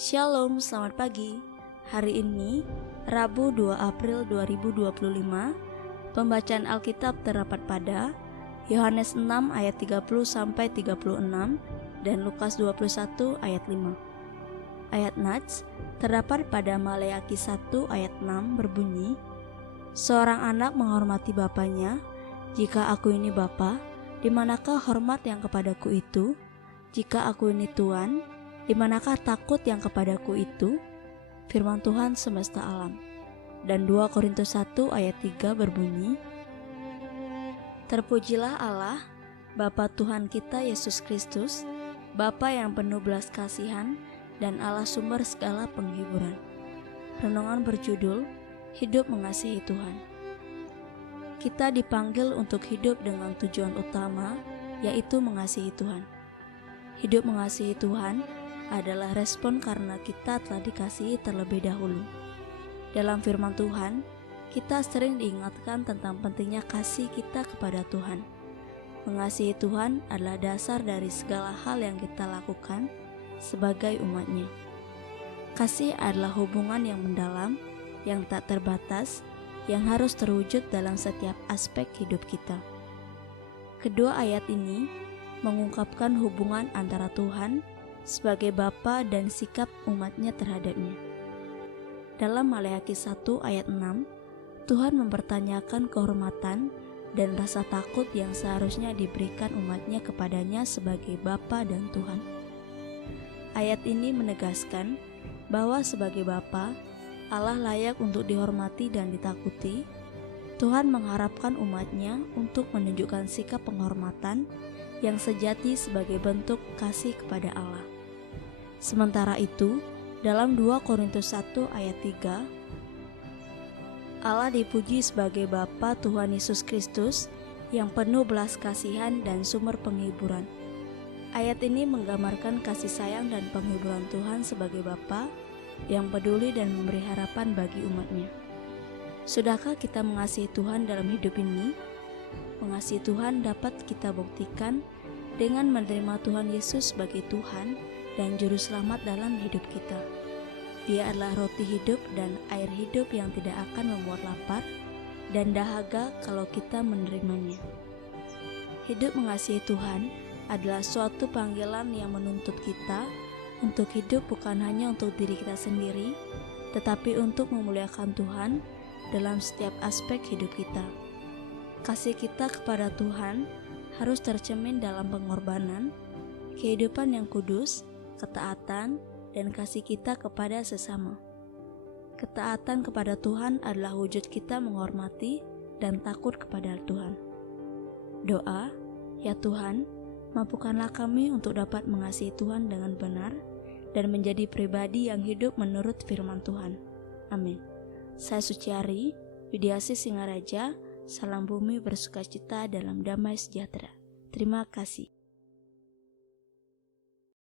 Shalom, selamat pagi. Hari ini, Rabu 2 April 2025, pembacaan Alkitab terdapat pada Yohanes 6 ayat 30-36 dan Lukas 21 ayat 5. Ayat Nats terdapat pada Maleakhi 1 ayat 6 berbunyi, "Seorang anak menghormati bapaknya. Jika aku ini bapa, di manakah hormat yang kepadaku itu? Jika aku ini Tuan, di manakah takut yang kepadaku itu?" Firman Tuhan semesta alam. Dan 2 Korintus 1 ayat 3 berbunyi, "Terpujilah Allah, Bapa Tuhan kita Yesus Kristus, Bapa yang penuh belas kasihan dan Allah sumber segala penghiburan." Renungan berjudul Hidup Mengasihi Tuhan. Kita dipanggil untuk hidup dengan tujuan utama, yaitu mengasihi Tuhan. Hidup mengasihi Tuhan adalah respon karena kita telah dikasihi terlebih dahulu. Dalam firman Tuhan, kita sering diingatkan tentang pentingnya kasih kita kepada Tuhan. Mengasihi Tuhan adalah dasar dari segala hal yang kita lakukan sebagai umat-Nya. Kasih adalah hubungan yang mendalam, yang tak terbatas, yang harus terwujud dalam setiap aspek hidup kita. Kedua ayat ini mengungkapkan hubungan antara Tuhan sebagai Bapa dan sikap umat-Nya terhadapnya. Dalam Maleakhi 1 ayat 6, Tuhan mempertanyakan kehormatan dan rasa takut yang seharusnya diberikan umat-Nya kepadanya sebagai Bapa dan Tuhan. Ayat ini menegaskan bahwa sebagai Bapa, Allah layak untuk dihormati dan ditakuti. Tuhan mengharapkan umat-Nya untuk menunjukkan sikap penghormatan yang sejati sebagai bentuk kasih kepada Allah. Sementara itu, dalam 2 Korintus 1 ayat 3, Allah dipuji sebagai Bapa Tuhan Yesus Kristus yang penuh belas kasihan dan sumber penghiburan. Ayat ini menggambarkan kasih sayang dan penghiburan Tuhan sebagai Bapa yang peduli dan memberi harapan bagi umat-Nya. Sudahkah kita mengasihi Tuhan dalam hidup ini? Mengasihi Tuhan dapat kita buktikan dengan menerima Tuhan Yesus sebagai Tuhan dan Juru Selamat dalam hidup kita. Dia adalah roti hidup dan air hidup yang tidak akan membuat lapar dan dahaga kalau kita menerimanya. Hidup mengasihi Tuhan adalah suatu panggilan yang menuntut kita untuk hidup bukan hanya untuk diri kita sendiri, tetapi untuk memuliakan Tuhan dalam setiap aspek hidup kita. Kasih kita kepada Tuhan harus tercermin dalam pengorbanan, kehidupan yang kudus, ketaatan, dan kasih kita kepada sesama. Ketaatan kepada Tuhan adalah wujud kita menghormati dan takut kepada Tuhan. Doa, ya Tuhan, mampukanlah kami untuk dapat mengasihi Tuhan dengan benar dan menjadi pribadi yang hidup menurut firman Tuhan. Amin. Saya Suciari, Widiasih Singaraja, salam bumi bersukacita dalam damai sejahtera. Terima kasih.